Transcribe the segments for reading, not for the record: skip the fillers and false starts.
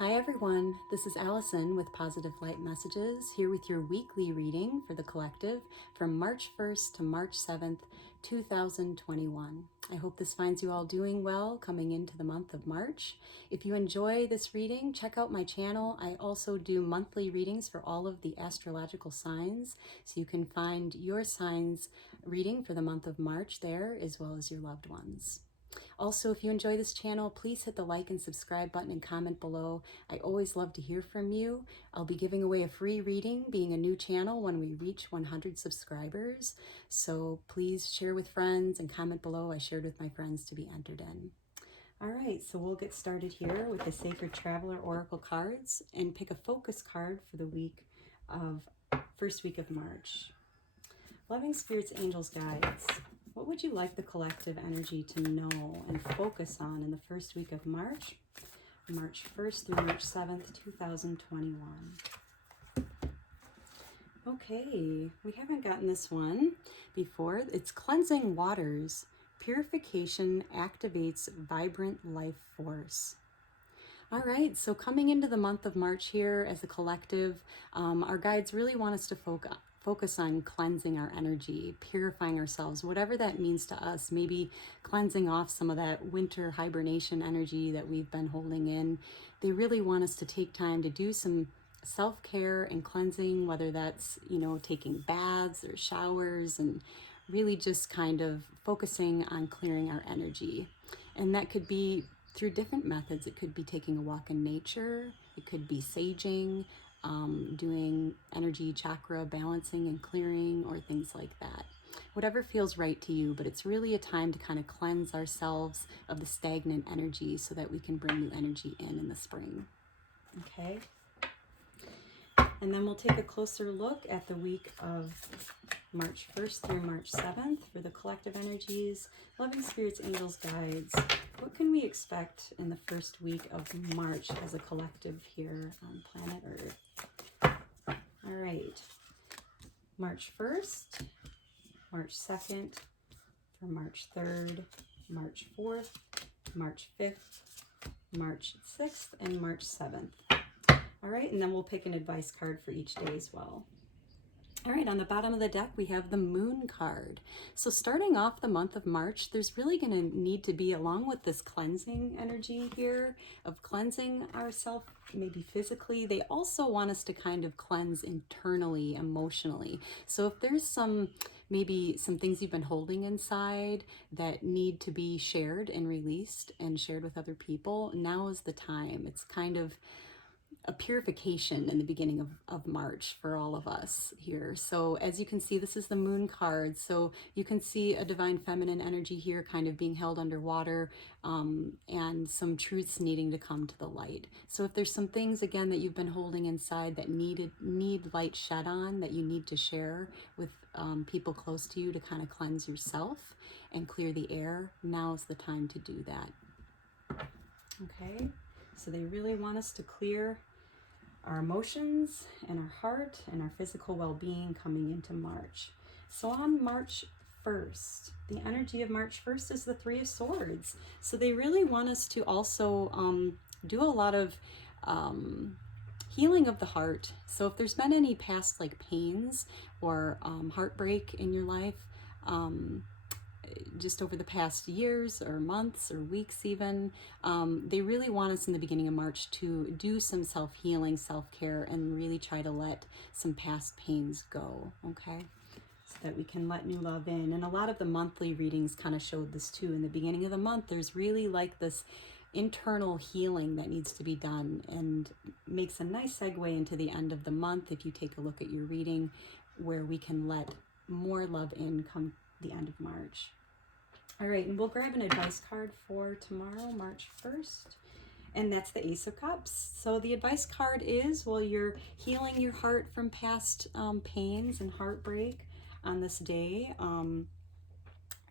Hi everyone, this is Allison with Positive Light Messages, here with your weekly reading for the collective from March 1st to March 7th, 2021. I hope this finds you all doing well coming into the month of March. If you enjoy this reading, check out my channel. I also do monthly readings for all of the astrological signs, so you can find your signs reading for the month of March there, as well as your loved ones. Also, if you enjoy this channel, please hit the like and subscribe button and comment below. I always love to hear from you. I'll be giving away a free reading, being a new channel, when we reach 100 subscribers. So please share with friends and comment below. I shared with my friends to be entered in. All right, so we'll get started here with the Sacred Traveler Oracle cards and pick a focus card for the first week of March. Loving Spirits, Angels, Guides. What would you like the collective energy to know and focus on in the first week of March, March 1st through March 7th, 2021? Okay, we haven't gotten this one before. It's Cleansing Waters. Purification activates vibrant life force. All right, so coming into the month of March here as a collective, our guides really want us to focus on cleansing our energy, purifying ourselves, whatever that means to us, maybe cleansing off some of that winter hibernation energy that we've been holding in. They really want us to take time to do some self-care and cleansing, whether that's, taking baths or showers, and really just kind of focusing on clearing our energy. And that could be through different methods. It could be taking a walk in nature, it could be saging, doing energy chakra balancing and clearing, or things like that. Whatever feels right to you, but it's really a time to kind of cleanse ourselves of the stagnant energy so that we can bring new energy in the spring. Okay? And then we'll take a closer look at the week of March 1st through March 7th for the collective energies. Loving Spirits, Angels, Guides. What can we expect in the first week of March as a collective here on planet Earth? All right. March 1st, March 2nd, for March 3rd, March 4th, March 5th, March 6th, and March 7th. All right, and then we'll pick an advice card for each day as well. All right, on the bottom of the deck, we have the Moon card. So starting off the month of March, there's really going to need to be, along with this cleansing energy here of cleansing ourselves, maybe physically, they also want us to kind of cleanse internally, emotionally. So if there's maybe some things you've been holding inside that need to be shared and released and shared with other people, now is the time. It's kind of a purification in the beginning of March for all of us here. So as you can see, this is the Moon card. So you can see a divine feminine energy here kind of being held underwater, and some truths needing to come to the light. So if there's some things, again, that you've been holding inside that need light shed on, that you need to share with people close to you to kind of cleanse yourself and clear the air, now's the time to do that. Okay, so they really want us to clear our emotions and our heart and our physical well-being coming into March. So on March 1st, the energy of March 1st is the Three of Swords. So they really want us to also do a lot of healing of the heart. So if there's been any past pains or heartbreak in your life, just over the past years or months or weeks even, they really want us in the beginning of March to do some self-healing, self-care, and really try to let some past pains go, okay? So that we can let new love in. And a lot of the monthly readings kind of showed this too. In the beginning of the month, there's really this internal healing that needs to be done, and makes a nice segue into the end of the month if you take a look at your reading, where we can let more love in come the end of March. All right, and we'll grab an advice card for tomorrow, March 1st, and that's the Ace of Cups. So the advice card is, well, you're healing your heart from past pains and heartbreak on this day.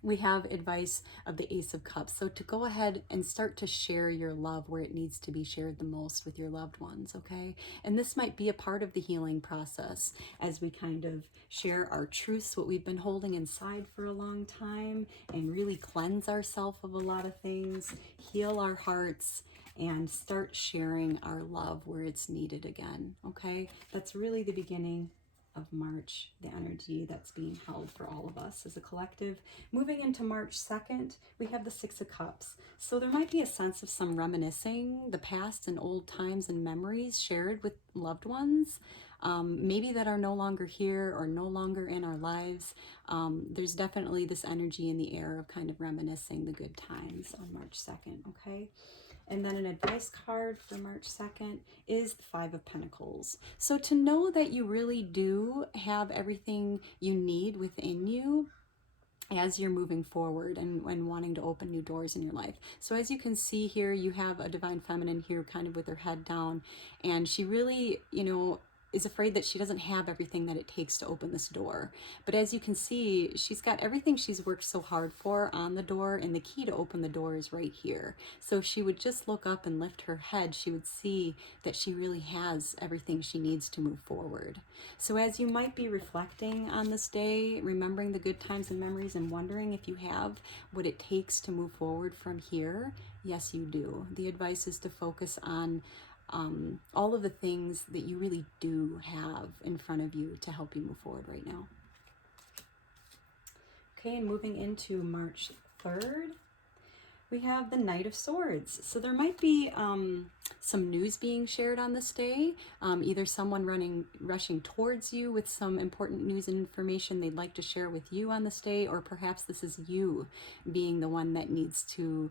we have advice of the Ace of Cups. So to go ahead and start to share your love where it needs to be shared the most with your loved ones, okay? And this might be a part of the healing process as we kind of share our truths, what we've been holding inside for a long time, and really cleanse ourselves of a lot of things, heal our hearts, and start sharing our love where it's needed again, okay? That's really the beginning of March, the energy that's being held for all of us as a collective. Moving into March 2nd, we have the Six of Cups. So there might be a sense of some reminiscing the past and old times and memories shared with loved ones, maybe that are no longer here or no longer in our lives. There's definitely this energy in the air of kind of reminiscing the good times on March 2nd, okay? And then an advice card for March 2nd is the Five of Pentacles. So to know that you really do have everything you need within you as you're moving forward and wanting to open new doors in your life. So as you can see here, you have a divine feminine here kind of with her head down, and she really, is afraid that she doesn't have everything that it takes to open this door. But as you can see, she's got everything she's worked so hard for on the door, and the key to open the door is right here. So if she would just look up and lift her head, she would see that she really has everything she needs to move forward. So as you might be reflecting on this day, remembering the good times and memories and wondering if you have what it takes to move forward from here, yes, you do. The advice is to focus on all of the things that you really do have in front of you to help you move forward right now. Okay, and moving into March 3rd, we have the Knight of Swords. So there might be some news being shared on this day, either someone rushing towards you with some important news and information they'd like to share with you on this day, or perhaps this is you being the one that needs to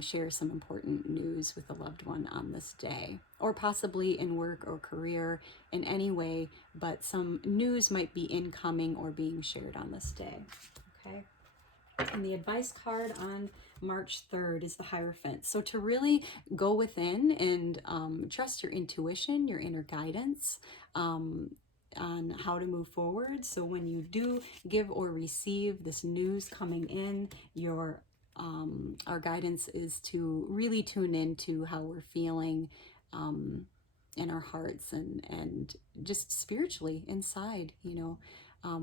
share some important news with a loved one on this day, or possibly in work or career in any way, but some news might be incoming or being shared on this day, okay? And the advice card on March 3rd is the Hierophant. So to really go within and trust your intuition, your inner guidance, on how to move forward. So when you do give or receive this news coming in, our guidance is to really tune into how we're feeling in our hearts and just spiritually inside,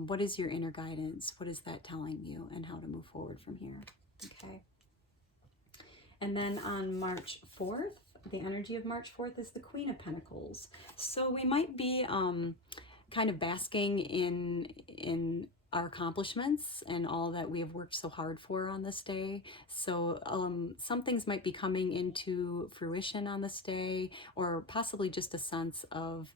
what is your inner guidance? What is that telling you, and how to move forward from here? Okay. And then on March 4th, the energy of March 4th is the Queen of Pentacles. So we might be kind of basking in our accomplishments and all that we have worked so hard for on this day. So some things might be coming into fruition on this day, or possibly just a sense of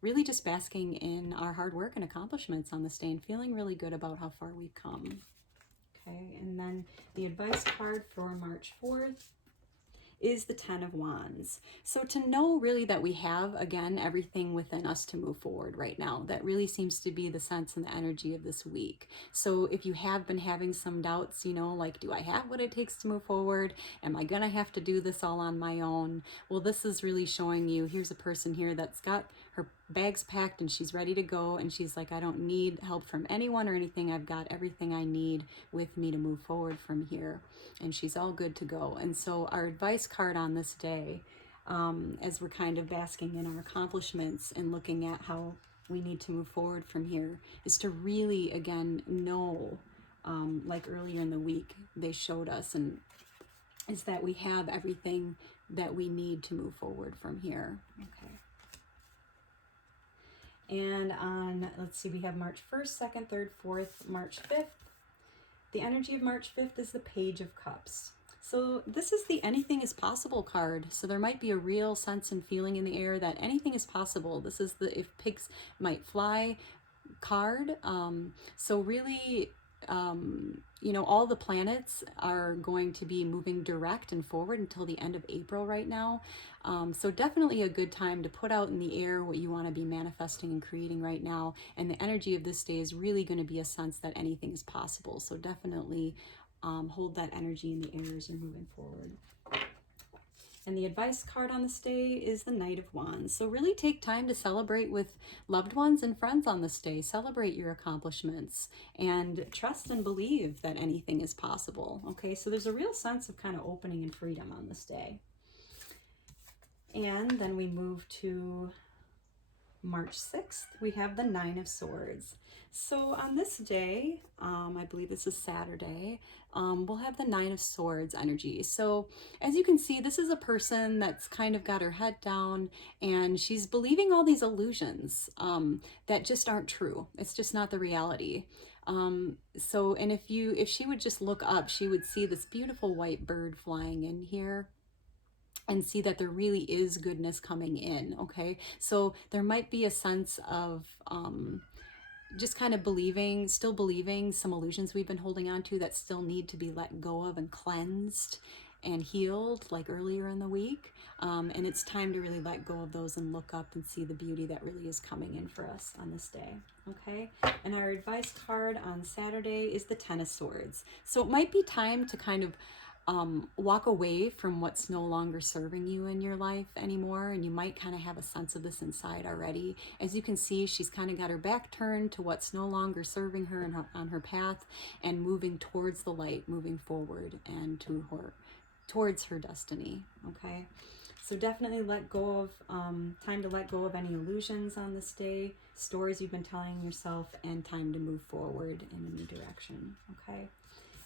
really just basking in our hard work and accomplishments on this day and feeling really good about how far we've come. Okay, and then the advice card for March 4th is the Ten of Wands. So to know really that we have, again, everything within us to move forward right now, that really seems to be the sense and the energy of this week. So if you have been having some doubts, like, do I have what it takes to move forward? Am I gonna have to do this all on my own? Well, this is really showing you, here's a person here that's got her bags packed and she's ready to go, and she's like, I don't need help from anyone or anything. I've got everything I need with me to move forward from here, and she's all good to go. And so our advice card on this day, as we're kind of basking in our accomplishments and looking at how we need to move forward from here, is to really, again, know, like earlier in the week they showed us, and is that we have everything that we need to move forward from here. Okay. And on, let's see, we have March 1st, 2nd, 3rd, 4th, March 5th. The energy of March 5th is the Page of Cups. So this is the anything is possible card. So there might be a real sense and feeling in the air that anything is possible. This is the if pigs might fly card. So really, all the planets are going to be moving direct and forward until the end of April right now. So definitely a good time to put out in the air what you want to be manifesting and creating right now. And the energy of this day is really going to be a sense that anything is possible. So definitely hold that energy in the air as you're moving forward. And the advice card on this day is the Knight of Wands. So really take time to celebrate with loved ones and friends on this day. Celebrate your accomplishments and trust and believe that anything is possible. Okay, so there's a real sense of kind of opening and freedom on this day. And then we move to March 6th, we have the Nine of Swords. So on this day, I believe this is Saturday, we'll have the Nine of Swords energy. So as you can see, this is a person that's kind of got her head down and she's believing all these illusions that just aren't true. It's just not the reality. And if she would just look up, she would see this beautiful white bird flying in here and see that there really is goodness coming in. Okay, so there might be a sense of just kind of still believing some illusions we've been holding on to that still need to be let go of and cleansed and healed, like earlier in the week. And it's time to really let go of those and look up and see the beauty that really is coming in for us on this day. Okay, and our advice card on Saturday is the Ten of Swords. So it might be time to kind of walk away from what's no longer serving you in your life anymore, and you might kind of have a sense of this inside already. As you can see, she's kind of got her back turned to what's no longer serving her, on her path, and moving towards the light, moving forward and towards her destiny. Okay, so definitely let go of time to let go of any illusions on this day, stories you've been telling yourself, and time to move forward in a new direction. Okay.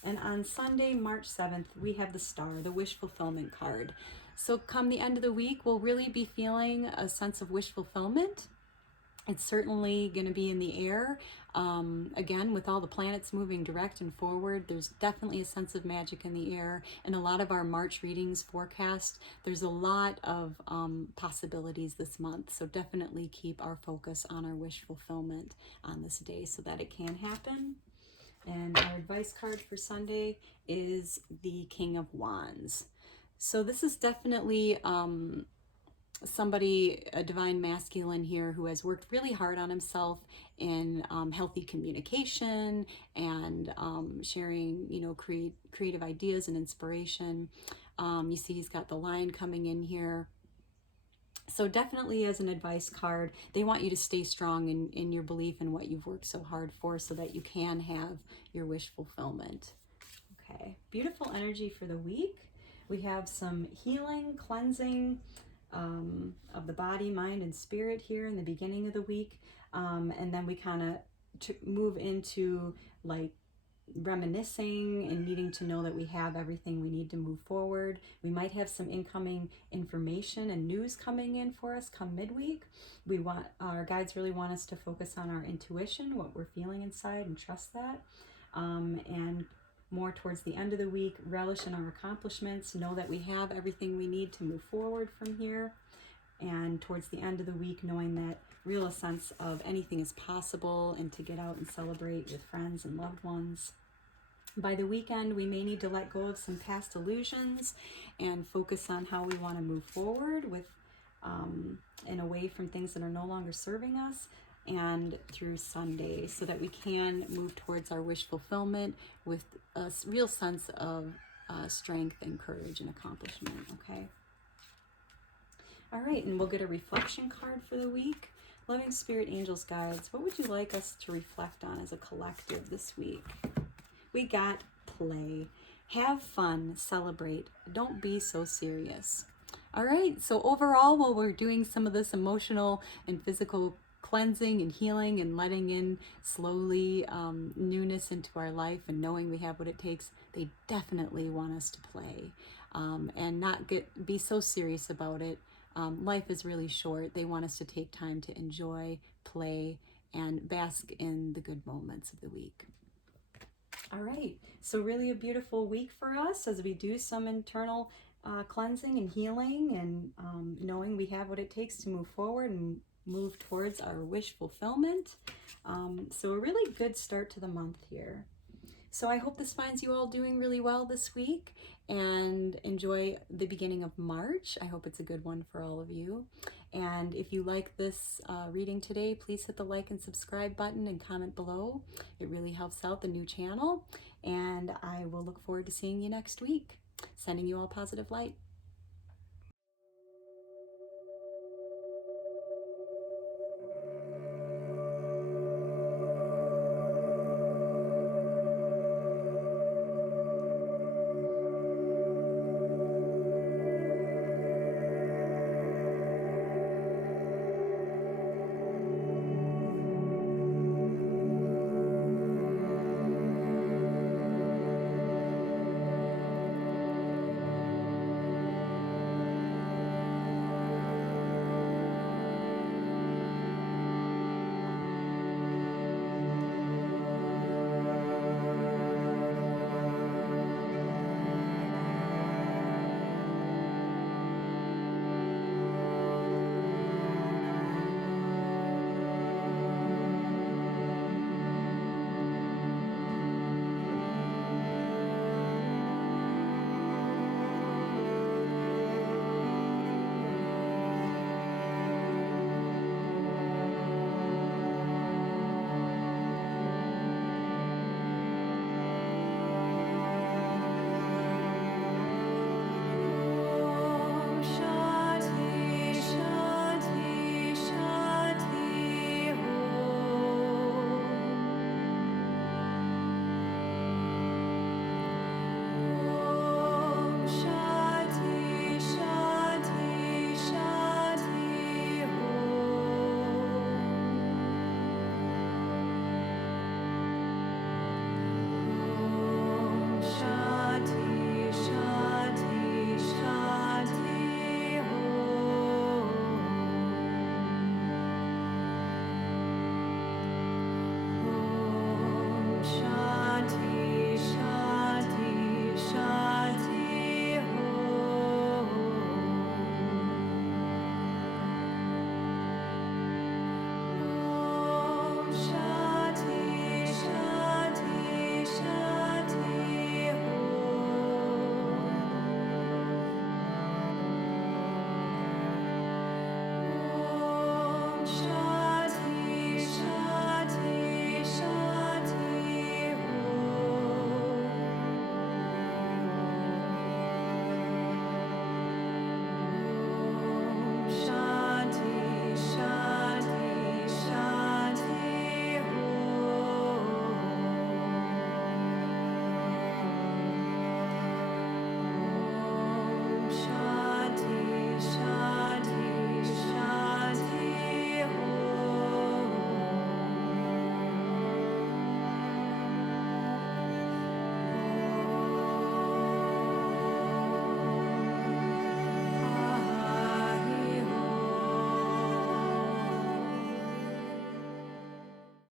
And on Sunday, March 7th, we have the Star, the wish fulfillment card. So come the end of the week, we'll really be feeling a sense of wish fulfillment. It's certainly going to be in the air. Again, with all the planets moving direct and forward, there's definitely a sense of magic in the air. And a lot of our March readings forecast, there's a lot of possibilities this month. So definitely keep our focus on our wish fulfillment on this day so that it can happen. And our advice card for Sunday is the King of Wands. So this is definitely somebody, a divine masculine here, who has worked really hard on himself in healthy communication and sharing, creative ideas and inspiration. You see he's got the Lion coming in here. So definitely as an advice card, they want you to stay strong in your belief in what you've worked so hard for so that you can have your wish fulfillment. Okay, beautiful energy for the week. We have some healing, cleansing of the body, mind, and spirit here in the beginning of the week. And then we kind of move into like reminiscing and needing to know that we have everything we need to move forward. We might have some incoming information and news coming in for us come midweek. Our guides really want us to focus on our intuition, what we're feeling inside, and trust that. And more towards the end of the week, relish in our accomplishments, know that we have everything we need to move forward from here. And towards the end of the week, knowing that real sense of anything is possible and to get out and celebrate with friends and loved ones. By the weekend, we may need to let go of some past illusions and focus on how we want to move forward with and away from things that are no longer serving us, and through Sunday, so that we can move towards our wish fulfillment with a real sense of strength and courage and accomplishment. Okay. All right, and we'll get a reflection card for the week. Loving Spirit, Angels, Guides, what would you like us to reflect on as a collective this week? We got play. Have fun, celebrate. Don't be so serious. All right, so overall, while we're doing some of this emotional and physical cleansing and healing and letting in slowly newness into our life and knowing we have what it takes, they definitely want us to play and not be so serious about it. Life is really short. They want us to take time to enjoy, play, and bask in the good moments of the week. All right, so really a beautiful week for us as we do some internal cleansing and healing and knowing we have what it takes to move forward and move towards our wish fulfillment. So a really good start to the month here. So I hope this finds you all doing really well this week and enjoy the beginning of March. I hope it's a good one for all of you. And if you like this reading today, please hit the like and subscribe button and comment below. It really helps out the new channel. And I will look forward to seeing you next week. Sending you all positive light.